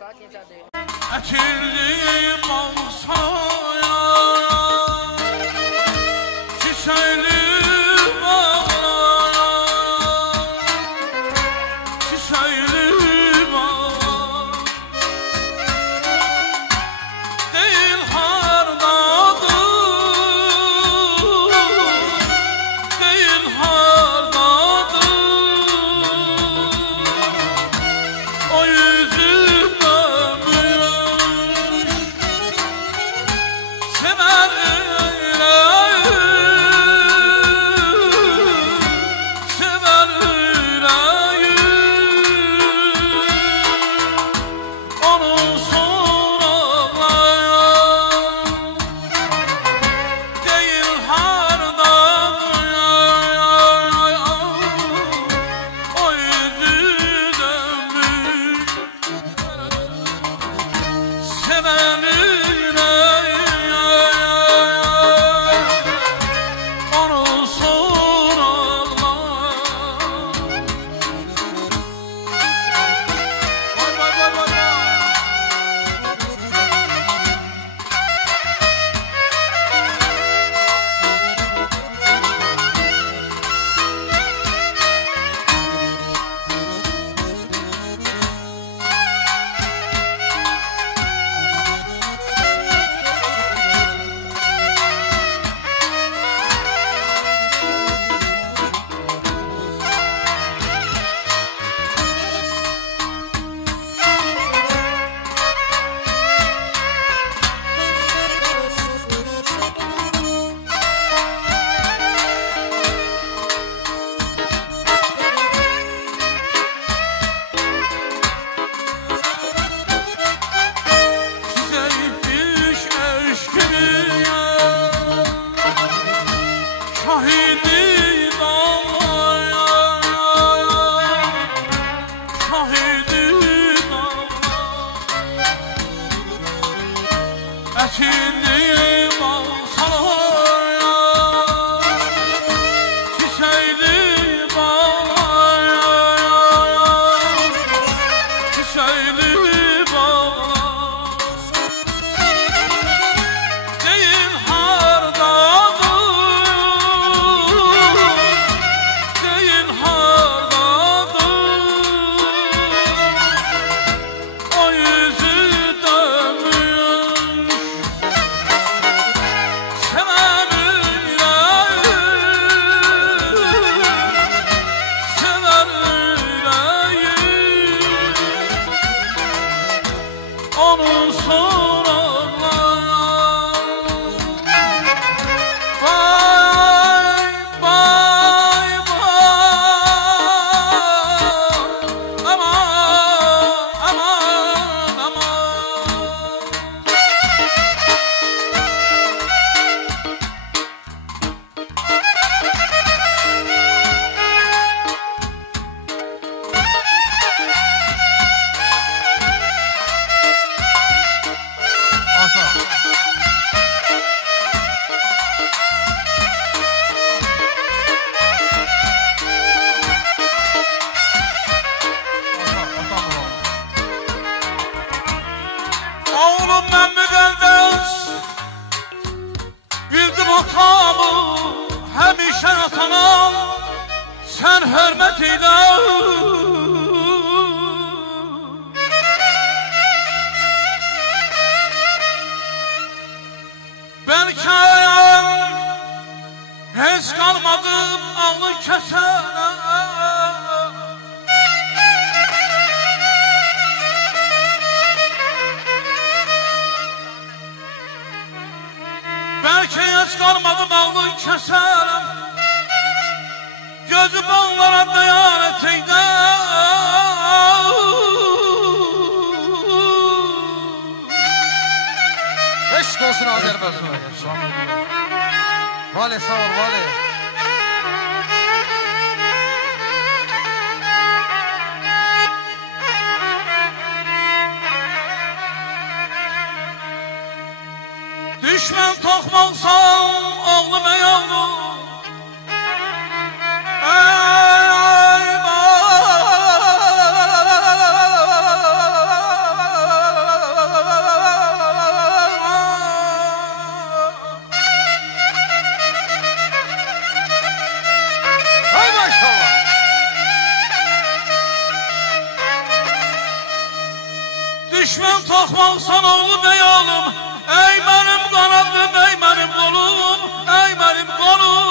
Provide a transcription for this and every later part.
saat necədir? Əkildim olsaya, çiçəkli bağlara, çiçəkli bağlara, deyil hardadır, deyil hardadır, o yüzü Əkildim olsaya, çiçəkli bağlara, çiçəkli bağlara, deyil hardadır, deyil hardadır, o yüzü onun sorarlar. Vay vay vay, aman aman aman. Oğlum ben müqəddəs bildim hatamı, həmişə atanam, sən hörmət elə. Bəlkə heç qalmadım ağlı kəsənə, belki hiç kalmadım ağlın keserim, gözü bağlara dayanet eyde. Eşk olsun Azerbaycan'a. Vali sağ ol vali. Düşman tokmalsam oğlum ey oğlum, ey Düşmən toxmaqsan oğlum ey oğlum, ey mənim qanadım, ey mənim qolum, ey mənim qolum.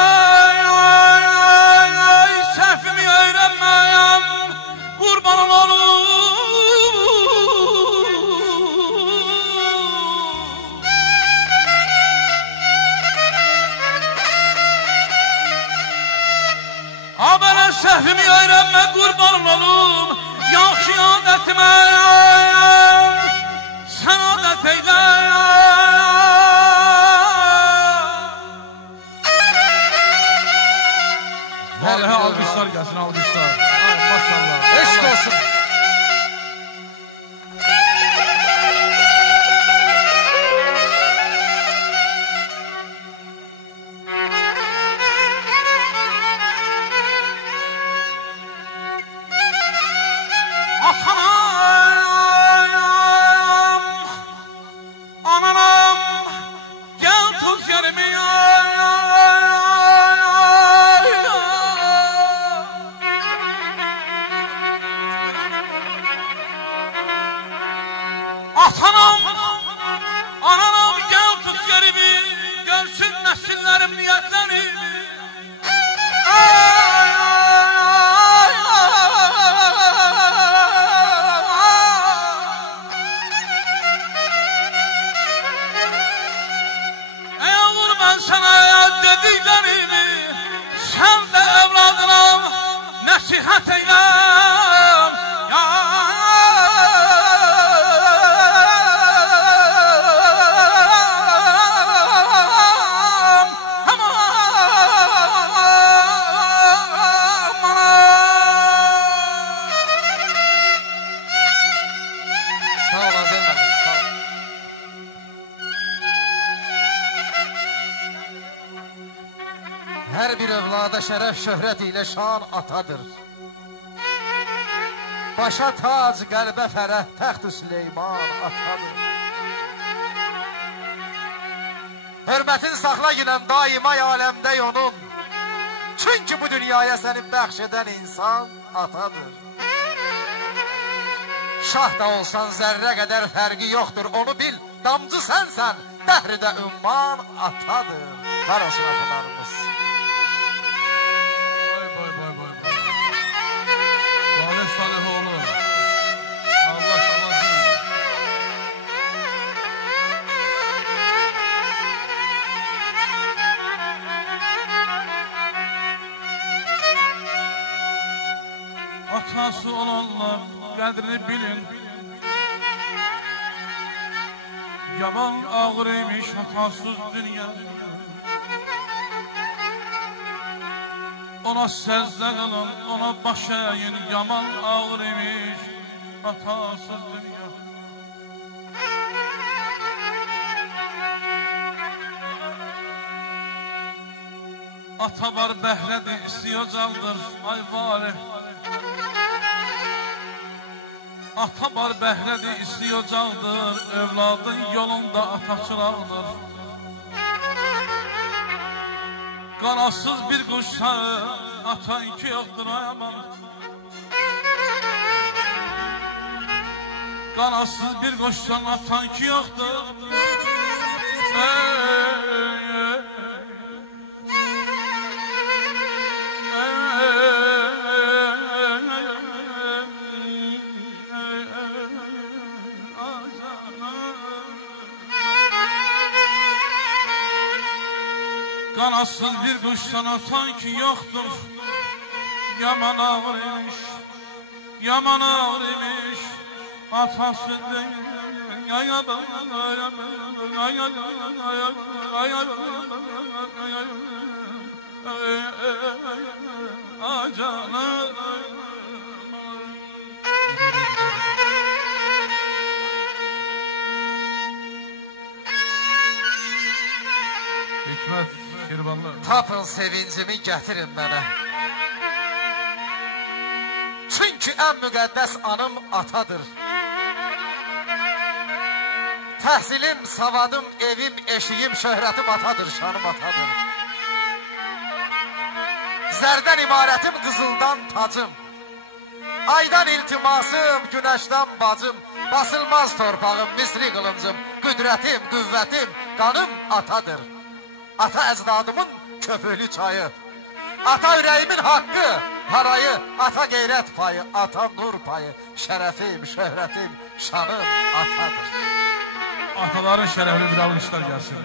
Ey, ey, ey, ey, səhvimi öyrənməyəm, qurbanın olum. Ha mənə səhvimi öyrənmə, qurbanın olum, yaxşı adətimə sən adət eylə. Vallahi alkışlar gelsin, alkışlar. Maşallah. Eşk olsun. Atanam, ananam gel tut yerimi, görsün nesillərim niyetlerimi. Ey oğul ben sana dediklerimi, sen de evladına nasihat eyle. Her bir evlada şeref şöhret ile şan atadır. Başa tac, qəlbə fərəh, təxt-i Süleyman atadır. Hürmətin saxla güləm daima aləmdə yonun. Çünkü bu dünyaya səni bəxş edən insan atadır. Şah da olsan zərrə qədər fərqi yoxdur, onu bil. Damcı sənsən, dəhridə ümman atadır. Var olsun atalarımız. Atası olanlar qədrini bilin. Yaman ağır imiş atasız dünya. Ona səzdə qalın, ona baş əyin. Yaman ağır imiş atasız dünya. Ata var bəhrədir, istiyacaqdır, ay valih. Ata var bəhrədir, istiyacaqdır, övladın yolunda ataçılaqdır. Qanasız bir quşsa, atan ki yoxdur, ay aman. Qanasız bir quşsan, atan ki yoxdur. Qanasız bir quşsan atan ki yoxdur. Yaman ağır imiş, yaman ağır imiş atası değil. Canım. Hikmet Şirvanlı. Tapın sevincimi getirin mənə. Çünkü en müqəddəs anım atadır. Təhsilim, savadım, evim, eşiyim, şöhrətim atadır, şanım atadır. Zərdən imarətim, qızıldan tacım. Aydan iltimasım, güneşten bacım, basılmaz torpağım, misri kılıncım, qüdrətim, qüvvətim, qanım atadır. Ata əcdadımın köpüklü çayı, ata ürəyimin haqqı, harayı, ata qeyrət payı, ata nur payı, şərəfim, şöhrətim, şanım atadır. Ataların şərəfli bir almışlar gəlsin.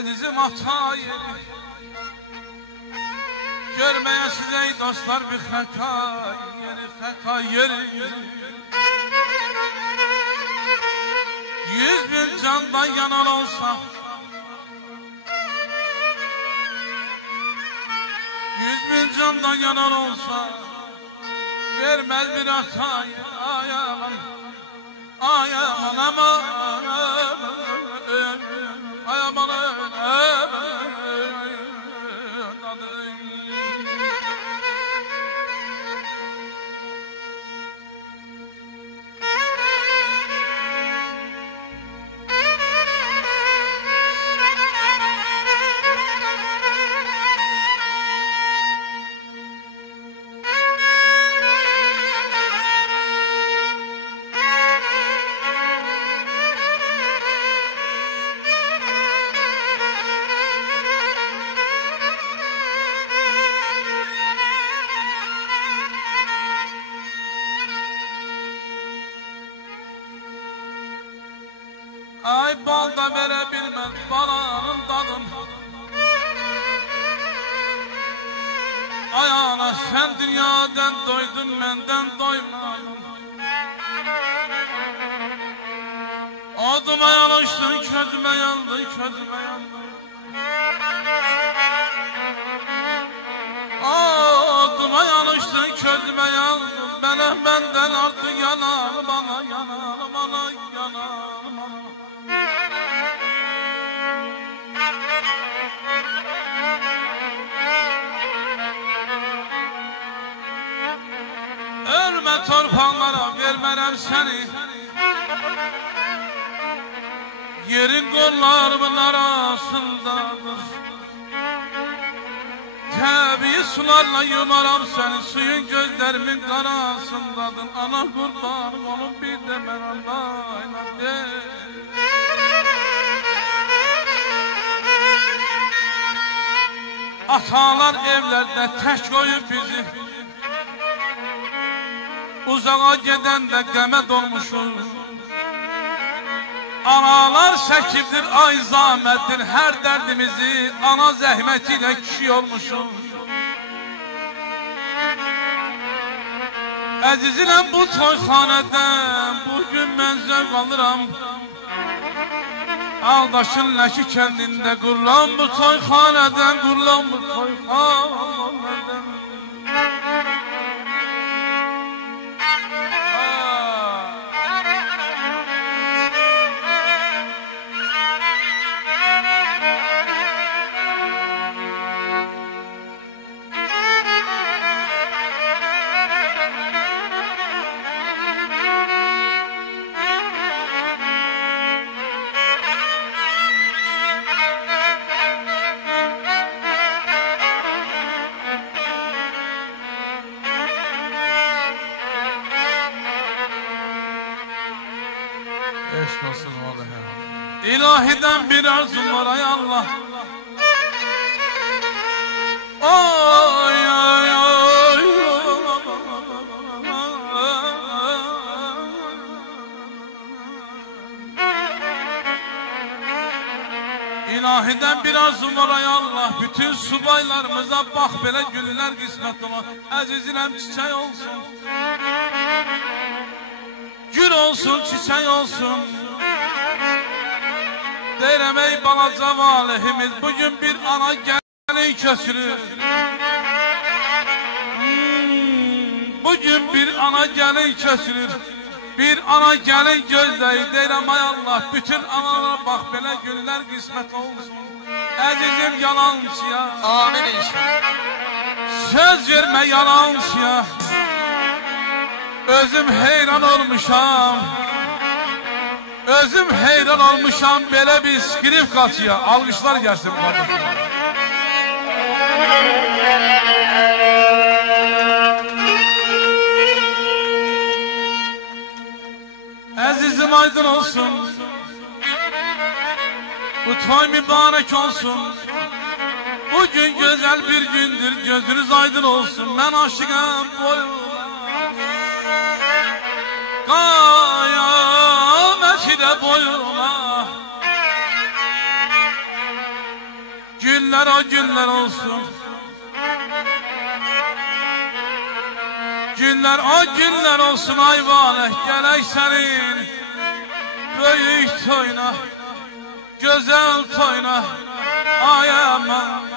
Əzizim ata yeri, görməyəsiz ey dostlar bir xəta yeri. 100.000 candan yanan olsa, 100.000 candan yanan olsa, vermez bir ata ayaman, ayaman aman, ayaman ay bal da verebilmez balanın dadım. Ay ana sen dünyadan doydun benden doymadın. Adıma yanıştın közüme yandı, közüme yandı. Adıma yanıştın közüme yandı. Benden artık yanar bana, yanar bana, yanar bana. Ölme torpaqlara vermərəm səni. Yerin qollarımın arasındadır. Təbii sularla yumaram səni, suyun gözlərimin qarasındadır. Ana qurbanım onun bir də mən anlayla deyil. Atalar evlərdə tək qoyub bizi, uzağa gedən də qəmə dolmuşuz. Analar çəkibdir, ay zahmətdir, hər dərdimizi ana zəhməti ilə kişi olmuşuz. Əziziləm bu toyxanədən, bugün mən zövq alıram. Ağdaşın Ləki kəndində qurulan bu toyxanədən, qurulan bu toyxanədən. Eşk olsun vallahi. İlahiden bir arzum var ay Allah. Oy oy oy. İlahiden bir arzum var ay Allah. Bütün subaylarımıza bak belə günler kısmet olan. Əziziləm çiçək olsun, gül olsun, çiçək olsun. Deyirəm ey balaca valihimiz, bugün bir ana gəlin köçürür. Bugün bir ana gəlin köçürür. Bir ana gəlin gözləyir. Deyirəm ay Allah, bütün analara bax belə günlər qismət olsun. Əzizim yalancıya, amin inşallah. söz vermə yalancıya. Özüm heyran olmuşam. Özüm heyran olmuşam belə bir skripkaçıya. Alqışlar gəlsin qardaşım. Əzizim aydın olsun. Bu toy mübarək olsun. Bugün güzel bir gündür, gözünüz aydın olsun. Ben aşığım boyuna, kıyameti de boyuna. Günler o günler olsun. Günler o günler olsun ayvaneh. Gələk sənin böyük toyuna, güzel toyuna. Ay aman.